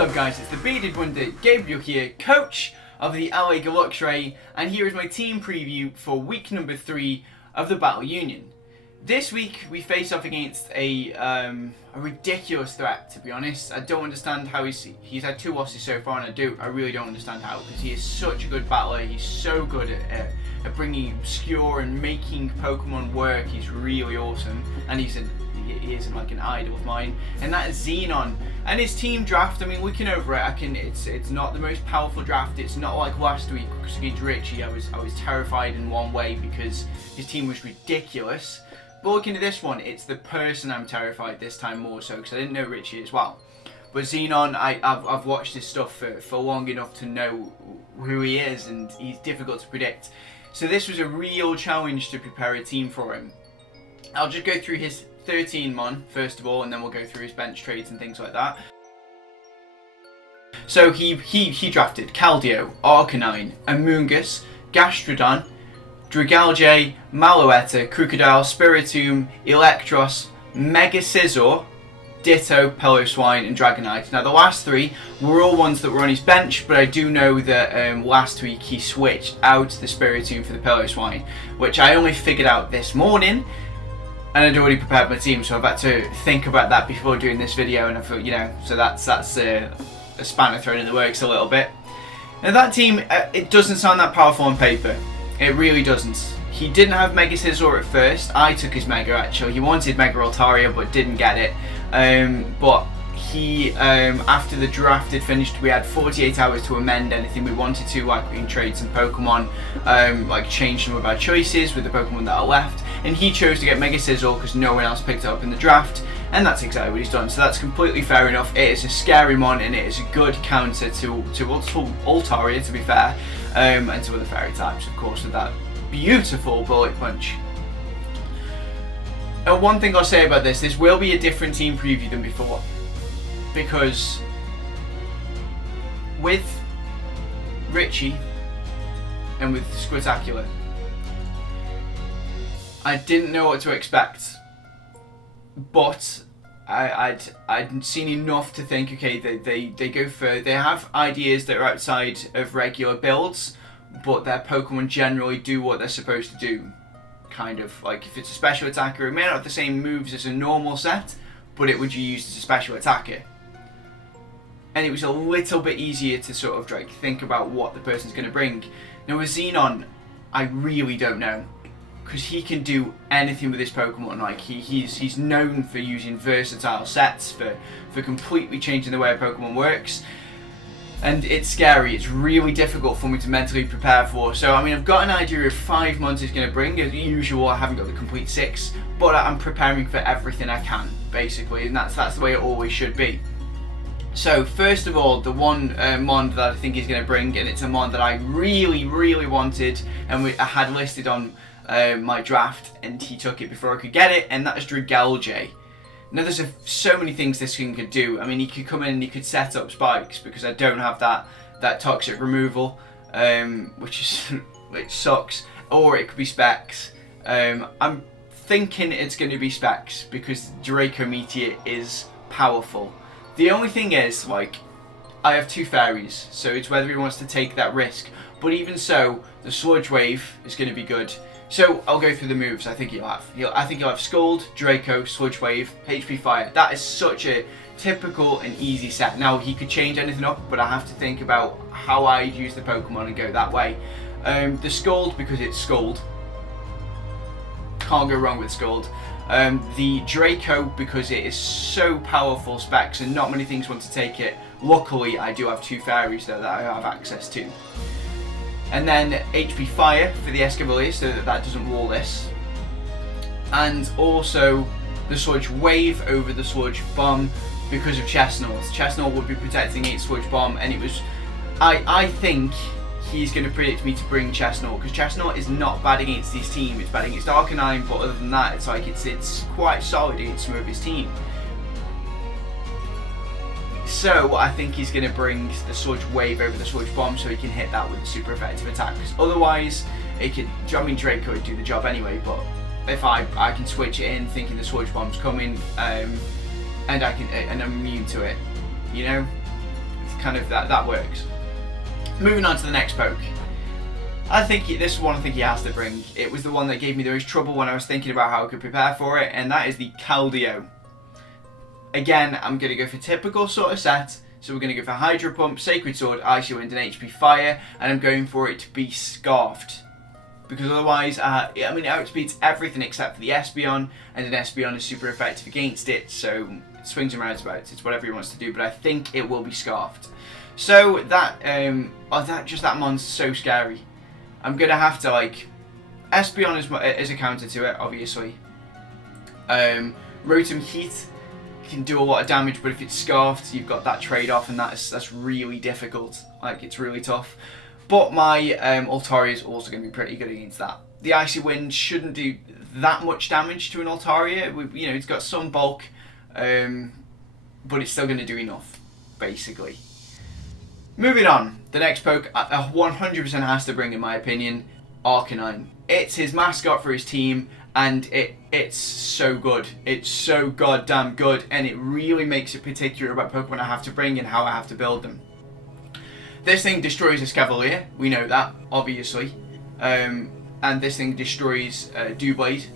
up guys, it's the bearded wonder Gaibriul here, coach of the LA Gluxray, and here is my team preview for week number 3 of the Battle Union. This week we face off against a ridiculous threat, to be honest. I don't understand how he's had 2 losses so far, and I really don't understand how, because he is such a good battler. He's so good at bringing obscure and making Pokemon work. He's really awesome, and he isn't like an idol of mine, and that is Xenon. And his team draft, I mean, looking over it, it's not the most powerful draft. It's not like last week against Richie. I was terrified in one way because his team was ridiculous. But looking at this one, it's the person I'm terrified this time more so, because I didn't know Richie as well. But Xenon, I've watched his stuff for long enough to know who he is, and he's difficult to predict. So this was a real challenge to prepare a team for him. I'll just go through his 13-mon first of all, and then we'll go through his bench trades and things like that. So he drafted Keldeo, Arcanine, Amoonguss, Gastrodon, Dragalge, Malouetta, Crocodile, Spiritomb, Electros, Mega Scizor, Ditto, Piloswine, and Dragonite. Now the last 3 were all ones that were on his bench, but I do know that last week he switched out the Spiritomb for the Piloswine, which I only figured out this morning, and I'd already prepared my team, so I've had to think about that before doing this video, and I thought, you know, so that's a spanner thrown in the works a little bit. Now that team, it doesn't sound that powerful on paper. It really doesn't. He didn't have Mega Scizor at first. I took his Mega actually. He wanted Mega Altaria but didn't get it. But he, after the draft had finished, we had 48 hours to amend anything we wanted to, like we can trade some Pokemon, like change some of our choices with the Pokemon that are left. And he chose to get Mega Scizor because no one else picked it up in the draft. And that's exactly what he's done. So that's completely fair enough. It is a scary mon, and it is a good counter to Altaria, to be fair, and to other fairy types, of course, with that beautiful bullet punch. And one thing I'll say about this will be a different team preview than before, because with Richie and with Squirtacular, I didn't know what to expect, but I'd seen enough to think, okay, they have ideas that are outside of regular builds, but their Pokemon generally do what they're supposed to do. Kind of like, if it's a special attacker, it may not have the same moves as a normal set, but it would be used as a special attacker. And it was a little bit easier to sort of like think about what the person's going to bring. Now with Xenon, I really don't know, because he can do anything with his Pokemon. Like he's known for using versatile sets, for completely changing the way a Pokemon works. And it's scary. It's really difficult for me to mentally prepare for. So I mean, I've got an idea of 5 months he's going to bring. As usual, I haven't got the complete 6, but I'm preparing for everything I can, basically, and that's the way it always should be. So first of all, the one mon that I think he's going to bring, and it's a mon that I really wanted, and I had listed on my draft, and he took it before I could get it, and that is Dragalge. Now there's so many things this thing could do. I mean, he could come in and he could set up spikes, because I don't have that toxic removal, which sucks. Or it could be specs. I'm thinking it's going to be specs, because Draco Meteor is powerful. The only thing is, like, I have 2 fairies, so it's whether he wants to take that risk. But even so, the Sludge Wave is going to be good. So I'll go through the moves I think he'll have. I think he'll have Scald, Draco, Sludge Wave, HP Fire. That is such a typical and easy set. Now he could change anything up, but I have to think about how I'd use the Pokemon and go that way. The Scald, because it's Scald. Can't go wrong with Scald. The Draco, because it is so powerful specs and not many things want to take it. Luckily I do have 2 fairies though that I have access to. And then HP Fire for the Escavalier, so that doesn't wall this. And also the Sludge Wave over the Sludge Bomb because of Chestnut. Chestnut would be protecting its Sludge Bomb, and it was... I think he's going to predict me to bring Chestnut, because Chestnut is not bad against his team. It's bad against Arcanine, but other than that, it's like it's quite solid against some of his team. So I think he's going to bring the Sludge Wave over the Sludge Bomb, so he can hit that with a super effective attack. Because otherwise, it could. I mean, Draco would do the job anyway. But if I can switch it in, thinking the Sludge Bomb's coming, and I'm immune to it, you know. kind of that works. Moving on to the next poke. I think this is one I think he has to bring. It was the one that gave me the most trouble when I was thinking about how I could prepare for it, and that is the Caldio. Again, I'm going to go for typical sort of set. So we're going to go for Hydro Pump, Sacred Sword, Icy Wind, and HP Fire, and I'm going for it to be Scarfed. Because otherwise, I mean, it outspeeds everything except for the Espeon, and an Espeon is super effective against it, so it swings and roundabouts. It's whatever he wants to do, but I think it will be Scarfed. So that mon's so scary. I'm going to have to, like, Espeon is a counter to it, obviously. Rotom Heat can do a lot of damage, but if it's Scarfed, you've got that trade-off, and that's really difficult. Like, it's really tough. But my Altaria is also going to be pretty good against that. The Icy Wind shouldn't do that much damage to an Altaria. You know, it's got some bulk, but it's still going to do enough, basically. Moving on, the next poke 100% has to bring, in my opinion, Arcanine. It's his mascot for his team, and it's so good. It's so goddamn good, and it really makes it particular about Pokemon I have to bring and how I have to build them. This thing destroys Escavalier, we know that, obviously. And this thing destroys Doublade,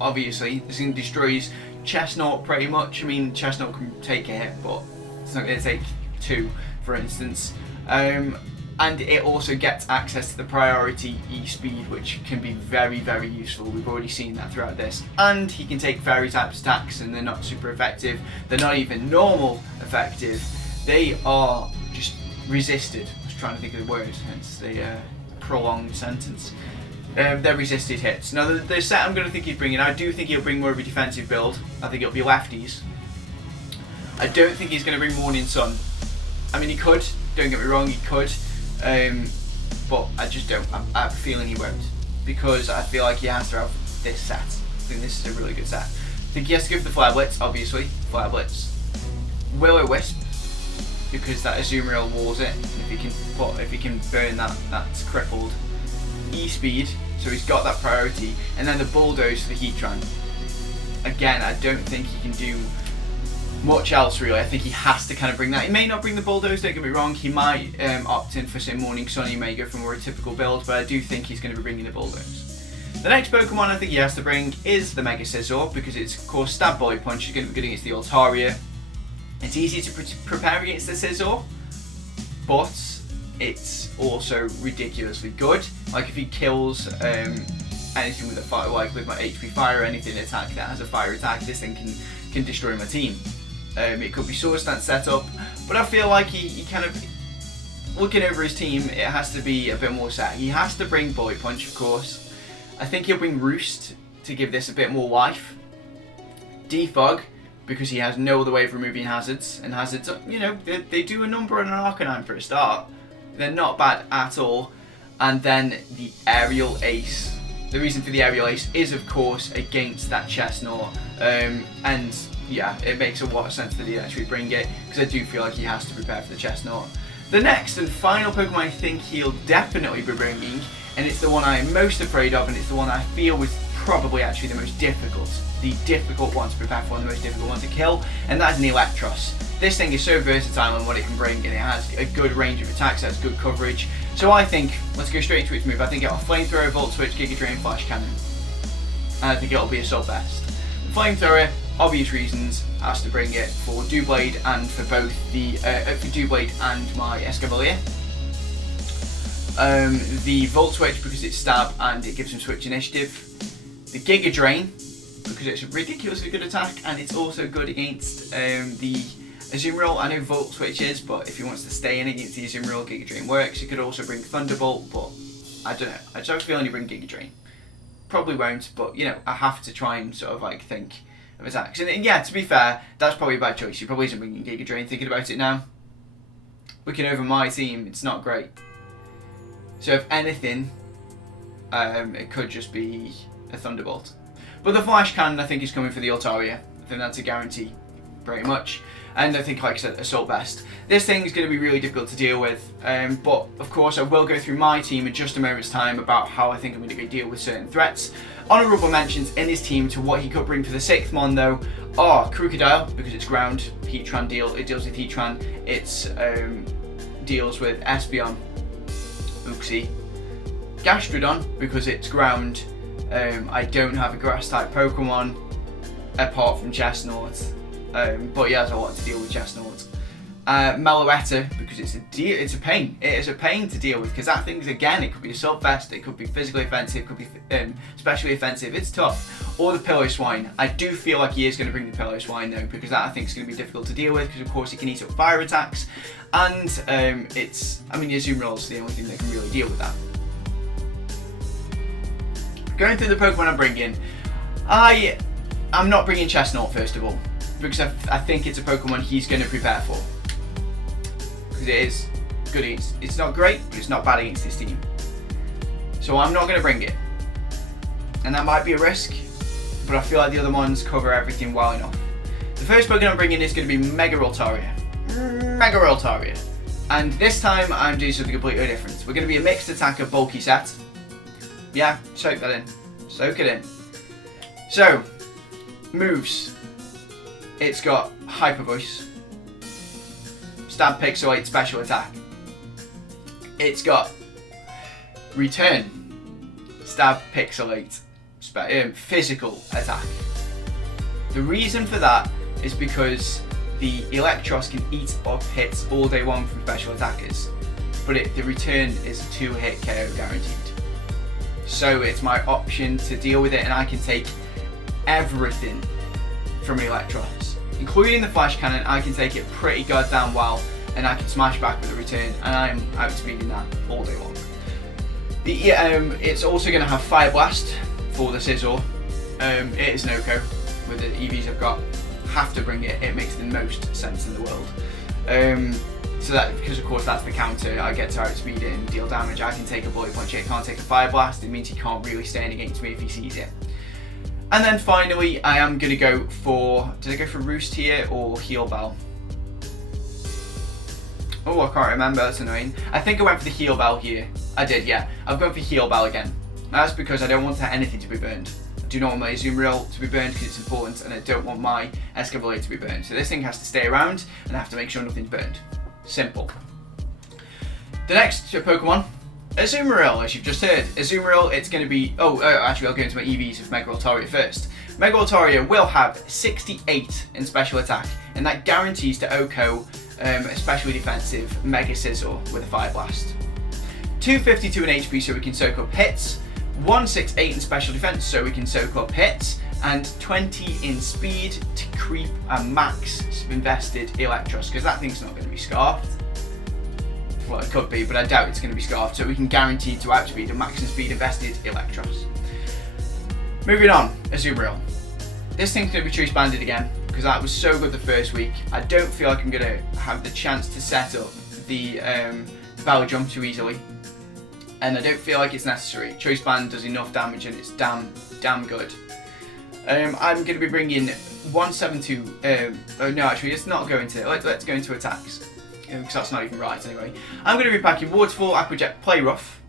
obviously. This thing destroys Chestnut pretty much. I mean, Chestnut can take a hit, but it's not going to take 2, for instance. And it also gets access to the priority E-Speed, which can be very, very useful. We've already seen that throughout this. And he can take fairy types attacks, and they're not super effective. They're not even normal effective. They are just resisted. I was trying to think of the word, hence the prolonged sentence. They're resisted hits. Now, the set I'm going to think he's bringing, I do think he'll bring more of a defensive build. I think it'll be lefties. I don't think he's going to bring Morning Sun. I mean, he could. Don't get me wrong, he could. But I just don't. I have a feeling he won't, because I feel like he has to have this set. I think this is a really good set. I think he has to go for the Flare Blitz, obviously. Flare Blitz. Will-O-Wisp, because that Azumarill walls it. If he can burn that, that's crippled. E-Speed, so he's got that priority, and then the Bulldoze for the Heatran. Again, I don't think he can do much else really. I think he has to kind of bring that. He may not bring the Bulldoze, don't get me wrong. He might opt in for, say, Morning Sun. He may go for more a typical build, but I do think he's going to be bringing the Bulldoze. The next Pokemon I think he has to bring is the Mega Scizor, because it's, of course, Stab Bullet Punch is going to be good against the Altaria. It's easy to prepare against the Scizor, but it's also ridiculously good. Like, if he kills anything with a fire, like with my HP Fire or anything attack that has a fire attack, this thing can destroy my team. It could be Sword Stance set up, but I feel like he kind of, looking over his team, it has to be a bit more set. He has to bring Bullet Punch, of course. I think he'll bring Roost to give this a bit more life. Defog, because he has no other way of removing hazards, and hazards, you know, they do a number on an Arcanine for a start. They're not bad at all. And then the Aerial Ace. The reason for the Aerial Ace is, of course, against that Chestnut, and yeah, it makes a lot of sense that he actually bring it, because I do feel like he has to prepare for the Chestnut. The next and final Pokemon I think he'll definitely be bringing, and it's the one I'm most afraid of, and it's the one I feel was probably actually the most difficult. The difficult one to prepare for, and the most difficult one to kill, and that's an Electros. This thing is so versatile in what it can bring, and it has a good range of attacks, it has good coverage. So I think, let's go straight to its move. I think it'll Flamethrower, Volt Switch, Giga Drain, Flash Cannon. And I think it'll be Assault Vest. Flamethrower, obvious reasons, has to bring it for Doublade and for both the for Doublade and my Escavalier. The Volt Switch because it's stab and it gives him switch initiative. The Giga Drain because it's a ridiculously good attack and it's also good against the Azumarill. I know Volt Switch is, but if he wants to stay in against the Azumarill, Giga Drain works. He could also bring Thunderbolt, but I don't know. I just have a feeling he bring Giga Drain. Probably won't, but you know, I have to try and sort of like think of attacks. And yeah, to be fair, that's probably a bad choice. He probably isn't bringing Giga Drain. Thinking about it now, looking over my team, it's not great. So if anything, it could just be a Thunderbolt. But the Flash Cannon, I think, is coming for the Altaria. I think that's a guarantee, pretty much. And I think, like I said, Assault Vest. This thing is going to be really difficult to deal with, but of course I will go through my team in just a moment's time about how I think I'm going to deal with certain threats. Honourable mentions in his team to what he could bring for the 6th mon though are Crocodile, because it's ground, Heatran it deals with Heatran, it's deals with Espeon, Uxie, Gastrodon, because it's ground. I don't have a grass type Pokemon apart from Chestnut, but he has a lot to deal with Chestnut. Meloetta, because it's a pain. It is a pain to deal with, because that thing's, again, it could be Assault Vest, it could be physically offensive, it could be specially offensive. It's tough. Or the Pillow-Swine. I do feel like he is going to bring the Pillow-Swine though, because that I think is going to be difficult to deal with, because of course he can eat up fire attacks, and the Azumarill is the only thing that can really deal with that. Going through the Pokemon I'm bringing, I'm not bringing Chestnut first of all, because I think it's a Pokemon he's going to prepare for. Because it is good against, it's not great, but it's not bad against this team. So I'm not going to bring it. And that might be a risk, but I feel like the other ones cover everything well enough. The first Pokemon I'm bringing is going to be Mega Roltaria. And this time I'm doing something completely different. We're going to be a mixed attacker bulky set. Yeah, soak that in. Soak it in. So, moves. It's got Hyper Voice, Stab, Pixelate, Special Attack. It's got Return, Stab, Pixelate, Physical Attack. The reason for that is because the Electros can eat up hits all day long from special attackers, but the return is a 2-hit KO guaranteed. So it's my option to deal with it, and I can take everything from Electros, including the Flash Cannon. I can take it pretty goddamn well, and I can smash back with a return, and I'm outspeeding that all day long. It's also going to have Fire Blast for the Scizor. It is an OHKO with the EVs I've got. Have to bring it. It makes the most sense in the world. So that, because of course that's the counter, I get to outspeed it and deal damage. I can take a Bullet Punch, it can't take a Fire Blast, it means he can't really stand against me if he sees it. And then finally, I am going to go for, did I go for Roost here or Heal Bell? Oh, I can't remember, that's annoying. I think I went for the Heal Bell here. I did, yeah. I've gone for Heal Bell again. That's because I don't want anything to be burned. I do not want my Azumarill to be burned because it's important, and I don't want my Escavalier to be burned. So this thing has to stay around, and I have to make sure nothing's burned. Simple. The next Pokemon, Azumarill, as you've just heard. Azumarill, it's going to be... actually, I'll go into my EVs with Mega Roltaria first. Mega Roltaria will have 68 in special attack, and that guarantees to OHKO especially defensive Mega Scizor with a Fire Blast. 252 in HP so we can soak up hits, 168 in special defense so we can soak up hits, and 20 in speed to creep a max invested Electros, because that thing's not going to be scarfed. Well, it could be, but I doubt it's going to be scarfed, so we can guarantee to outspeed a max and speed invested Electros. Moving on, Azumarill. This thing's going to be choice banded again, because that was so good the first week. I don't feel like I'm going to have the chance to set up the Belly Jump too easily, and I don't feel like it's necessary. Choice band does enough damage and it's damn good. I'm going to be bringing 172, no actually let's not go into, let's go into attacks, because that's not even right anyway. I'm going to be packing Waterfall, Aqua Jet, Play Rough,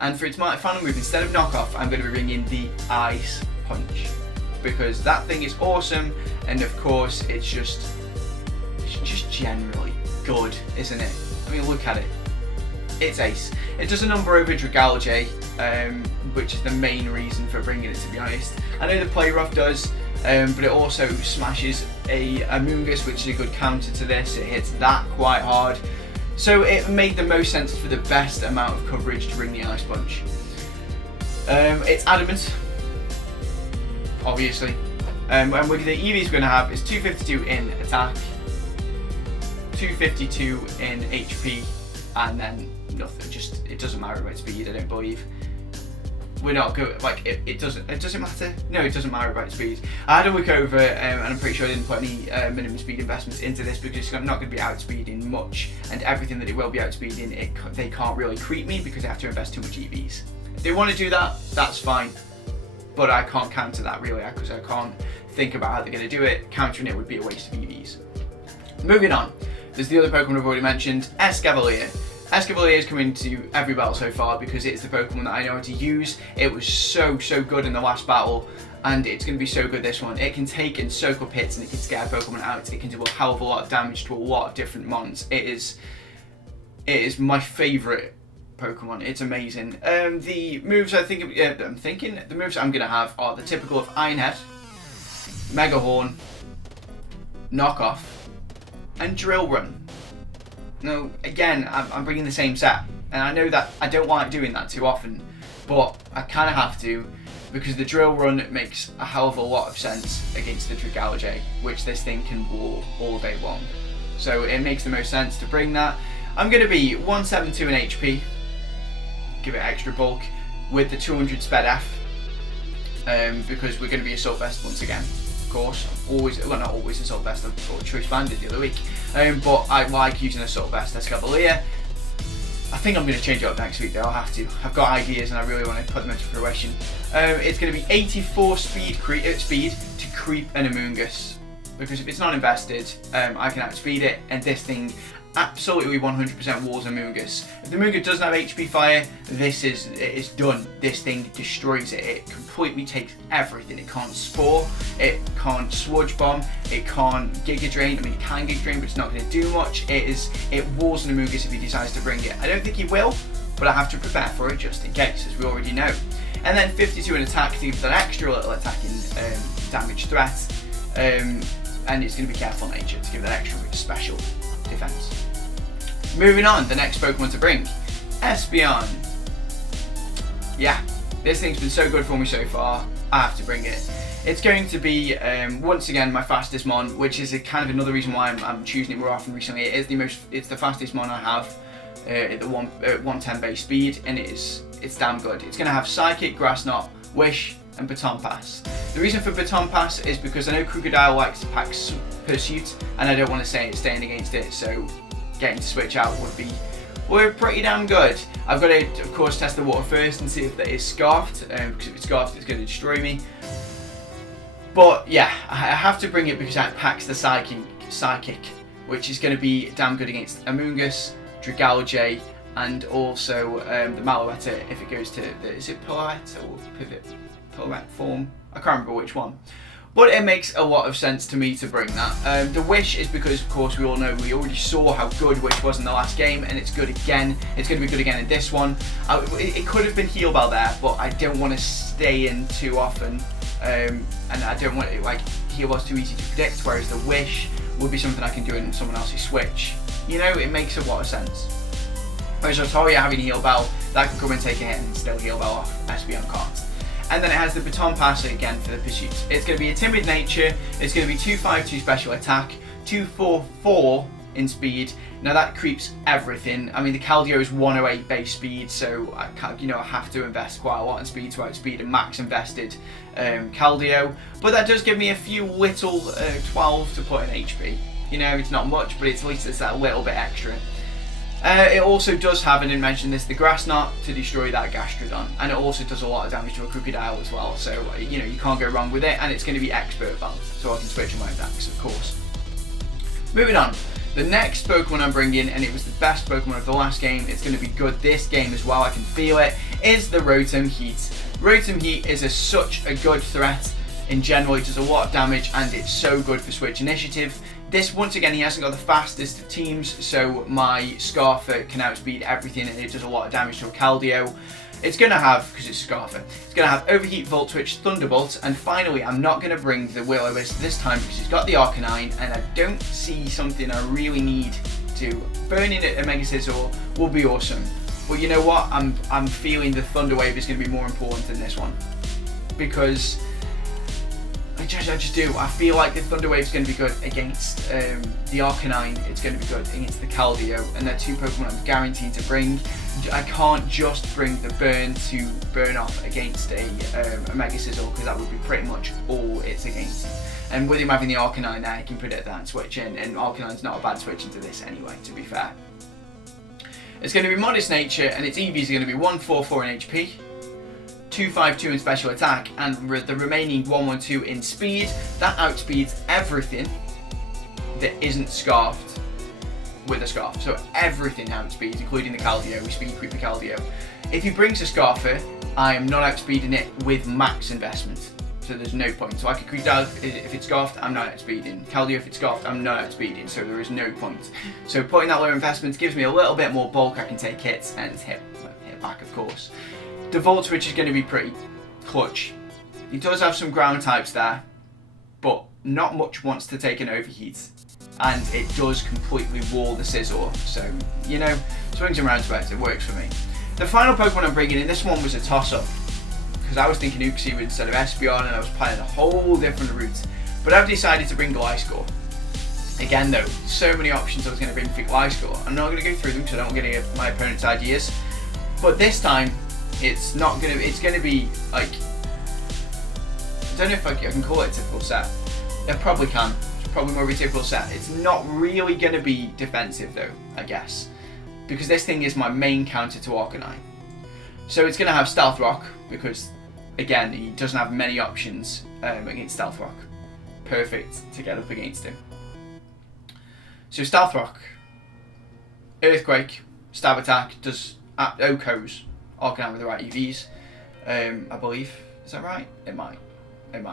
and for its final move, instead of Knockoff, I'm going to be bringing the Ice Punch, because that thing is awesome, and of course it's just generally good, isn't it? I mean, look at it. It's ace. It does a number over Dragalge, which is the main reason for bringing it, to be honest. I know the Play Rough does, but it also smashes a Amoonguss, which is a good counter to this. It hits that quite hard. So it made the most sense for the best amount of coverage to bring the Ice Punch. It's Adamant, obviously. And the EVs we're going to have is 252 in attack, 252 in HP, and then nothing. Just, it doesn't matter about speed, I don't believe. We're not good, like, it doesn't matter. No, it doesn't matter about speed. I had a look over, and I'm pretty sure I didn't put any minimum speed investments into this, because it's not going to be outspeeding much, and everything that it will be outspeeding, they can't really creep me because they have to invest too much EVs. If they want to do that, that's fine, but I can't counter that really, because I can't think about how they're going to do it. Countering it would be a waste of EVs. Moving on, there's the other Pokemon I've already mentioned, Escavalier. Escavalier is coming to every battle so far because it's the Pokemon that I know how to use. It was so good in the last battle, and it's going to be so good this one. It can take and soak up hits, and it can scare Pokemon out. It can do a hell of a lot of damage to a lot of different mons. It is my favourite Pokemon. It's amazing. The moves I'm thinking the moves I'm going to have are the typical of Iron Head, Mega Horn, Knock Off, and Drill Run. Now, again, I'm bringing the same set, and I know that I don't like doing that too often, but I kind of have to, because the Drill Run makes a hell of a lot of sense against the Dragalge, which this thing can wall all day long. So it makes the most sense to bring that. I'm going to be 172 in HP, give it extra bulk, with the 200 Sped F, because we're going to be Assault Vest once again. Course, not always Assault Vest, I thought Choice Banded the other week, but I like using Assault Vest Escavalier. I think I'm going to change it up next week though, I'll have to. I've got ideas and I really want to put them into fruition. It's going to be 84 speed to creep an Amoonguss, because if it's not invested, I can outspeed it, and this thing absolutely 100% walls Amoonguss. If the Amoonguss doesn't have HP fire, it is done. This thing destroys it. It completely takes everything. It can't Spore, it can't Sludge Bomb, it can't Giga Drain. I mean, it can Giga Drain, but it's not going to do much. It walls an Amoonguss if he decides to bring it. I don't think he will, but I have to prepare for it just in case, as we already know. And then 52 in attack to give that extra little attacking damage threat. And it's going to be Careful Nature to give that extra special defense. Moving on, the next Pokemon to bring, Espeon. Yeah, this thing's been so good for me so far, I have to bring it. It's going to be, once again, my fastest mon, which is kind of another reason why I'm choosing it more often recently. It's the fastest mon I have at the 110 base speed, and it's damn good. It's going to have Psychic, Grass Knot, Wish, and Baton Pass. The reason for Baton Pass is because I know Crocodile likes to pack Pursuit, and I don't want to say it's staying against it, so getting to switch out would pretty damn good. I've got to, of course, test the water first and see if that is Scarfed, because if it's Scarfed, it's going to destroy me. But yeah, I have to bring it because it packs the Psychic, which is going to be damn good against Amoonguss, Dragalge, and also the Malouetta if it goes to is it Pirouette or Pivot Pirouette form? I can't remember which one. But it makes a lot of sense to me to bring that. The Wish is because, of course, we all know we already saw how good Wish was in the last game, and it's good again. It's going to be good again in this one. It could have been Heal Bell there, but I don't want to stay in too often, and I don't want it, like, Heal Bell's too easy to predict, whereas the Wish would be something I can do in someone else's switch. You know, it makes a lot of sense. Whereas Rotoria having Heal Bell, that can come and take a hit and still Heal Bell off. Espeon can't. And then it has the Baton Pass again for the Pursuit. It's going to be a Timid Nature, it's going to be 252 special attack, 244 in speed. Now that creeps everything. I mean, the Keldeo is 108 base speed, so I have to invest quite a lot in speed to outspeed a max invested Keldeo. But that does give me a few little 12 to put in HP. You know, it's not much, but at least it's that little bit extra. It also does have, and I didn't mention this, the Grass Knot to destroy that Gastrodon, and it also does a lot of damage to a Crocodile as well, so you can't go wrong with it, and it's going to be Expert Belt, so I can switch on my attacks, of course. Moving on, the next Pokemon I'm bringing, and it was the best Pokemon of the last game, it's going to be good this game as well, I can feel it, is the Rotom Heat. Rotom Heat is such a good threat. In general, it does a lot of damage, and it's so good for Switch Initiative. This, once again, he hasn't got the fastest of teams, so my Scarfer can outspeed everything, and it does a lot of damage to a Keldeo. It's going to have, because it's Scarfer, it's going to have Overheat, Volt Switch, Thunderbolt, and finally, I'm not going to bring the Will-O-Wisp this time because it's got the Arcanine, and I don't see something I really need to. Burning it a Mega Scizor will be awesome, but you know what? I'm feeling the Thunder Wave is going to be more important than this one, because I just do. I feel like the Thunder Wave is going to be good against the Arcanine. It's going to be good against the Keldeo, and they're two Pokemon I'm guaranteed to bring. I can't just bring the Burn to burn off against a Mega Scizor, because that would be pretty much all it's against. And with him having the Arcanine there, he can predict that and switch in, and Arcanine's not a bad switch into this anyway, to be fair. It's going to be Modest Nature, and its EV is going to be 144 in HP. 252 in special attack, and the remaining 112 in speed. That outspeeds everything that isn't scarfed with a scarf. So everything outspeeds, including the Caldeo. We speed creep the Caldeo. If he brings a Scarfer, I am not outspeeding it with max investment. So there's no point. So I can creep down if it's scarfed, I'm not outspeeding. Caldeo, if it's scarfed, I'm not outspeeding. So there is no point. So putting that lower investment gives me a little bit more bulk. I can take hits and hit back, of course. The Volt Switch is going to be pretty clutch. He does have some ground types there, but not much wants to take an overheat. And it does completely wall the Scizor. So, you know, swings and roundabouts, it works for me. The final Pokemon I'm bringing in, this one was a toss-up. Because I was thinking Uxie instead of Espeon, and I was planning a whole different route. But I've decided to bring Gliscor. Again though, so many options I was going to bring for Gliscor. I'm not going to go through them because I don't want to get my opponent's ideas. But this time, it's going to be like, I don't know if I can call it a typical set. I probably can. It's probably more of a typical set. It's not really going to be defensive though, I guess. Because this thing is my main counter to Arcanine. So it's going to have Stealth Rock, because again, he doesn't have many options against Stealth Rock. Perfect to get up against him. So Stealth Rock, Earthquake, Stab Attack, does OHKOs, Arcanine with the right EVs, I believe. Is that right? It might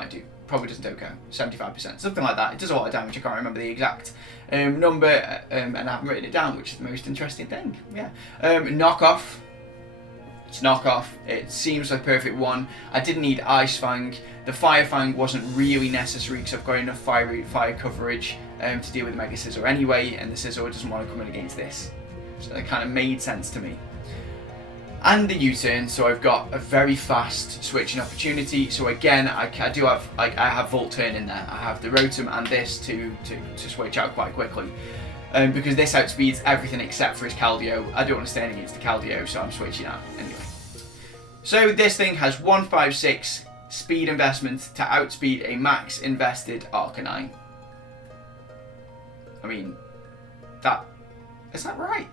do. Probably doesn't OHKO, 75%, something like that. It does a lot of damage, I can't remember the exact number, and I haven't written it down, which is the most interesting thing. Yeah. Knockoff. It's Knockoff. It seems like a perfect one. I didn't need Ice Fang. The Fire Fang wasn't really necessary because I've got enough fire coverage to deal with Mega Scizor anyway, and the Scizor doesn't want to come in against this. So that kind of made sense to me. And the U-turn, so I've got a very fast switching opportunity. So again, I have Volt Turn in there. I have the Rotom and this to switch out quite quickly. Because this outspeeds everything except for his Caldeo. I don't want to stand against the Caldeo, so I'm switching out anyway. So this thing has 156 speed investment to outspeed a max invested Arcanine. I mean, is that right?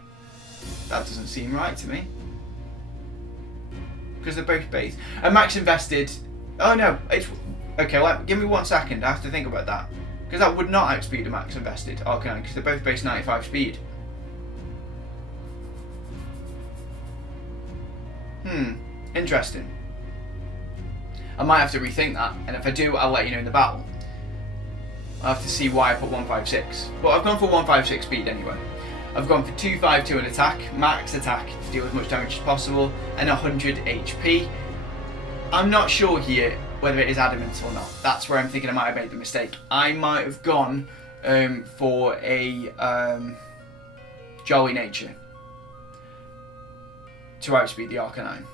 That doesn't seem right to me. Because they're both base. A max invested, oh no, it's, okay, give me 1 second, I have to think about that. Because that would not outspeed a max invested Arcanine, because they're both base 95 speed. Interesting. I might have to rethink that, and if I do, I'll let you know in the battle. I'll have to see why I put 156. But I've gone for 156 speed anyway. I've gone for 252 in attack, max attack to deal with as much damage as possible, and 100 HP. I'm not sure here whether it is adamant or not. That's where I'm thinking I might have made the mistake. I might have gone for a Jolly Nature to outspeed the Arcanine.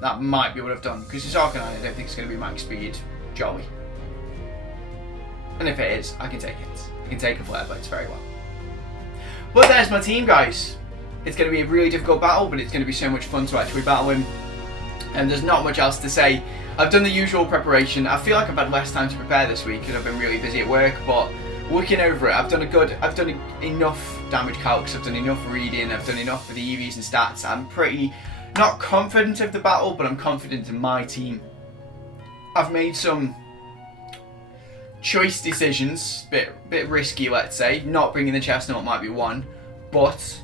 That might be what I've done, because this Arcanine I don't think it's going to be max speed Jolly. And if it is, I can take it. I can take a Flare Blades very well. But there's my team, guys. It's going to be a really difficult battle, but it's going to be so much fun to actually battle him. And there's not much else to say. I've done the usual preparation. I feel like I've had less time to prepare this week because I've been really busy at work, but looking over it, I've done enough damage calcs, I've done enough reading, I've done enough for the EVs and stats. I'm pretty, not confident of the battle, but I'm confident in my team. I've made some choice decisions, bit risky, let's say. Not bringing the Chestnut might be one, but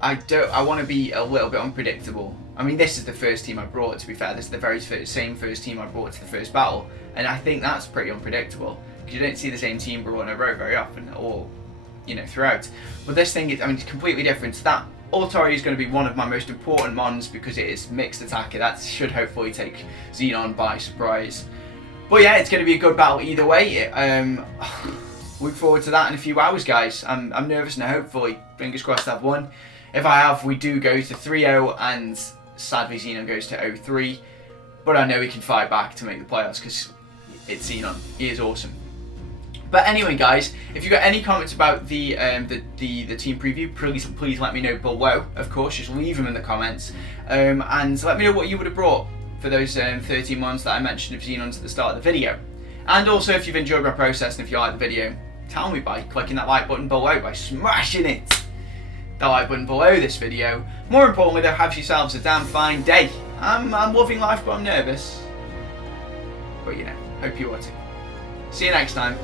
I want to be a little bit unpredictable. I mean, this is the first team I brought, to be fair. This is the very same first team I brought to the first battle, and I think that's pretty unpredictable because you don't see the same team brought in a row very often, or throughout. But this thing is, I mean, it's completely different. That Altaria is going to be one of my most important mons because it is mixed attacker. That should hopefully take Xenon by surprise. But yeah, it's going to be a good battle either way. Look forward to that in a few hours, guys. I'm nervous and hopefully, fingers crossed, I've won. If I have, we do go to 3-0 and sadly Xenon goes to 0-3. But I know he can fight back to make the playoffs because it's Xenon. He is awesome. But anyway, guys, if you've got any comments about the team preview, please let me know below. Of course, just leave them in the comments. And let me know what you would have brought for those 13 months that I mentioned of Xenons at the start of the video. And also, if you've enjoyed my process and if you like the video, tell me by clicking that like button below, by smashing it. The like button below this video. More importantly though, have yourselves a damn fine day. I'm loving life, but I'm nervous. But hope you are too. See you next time.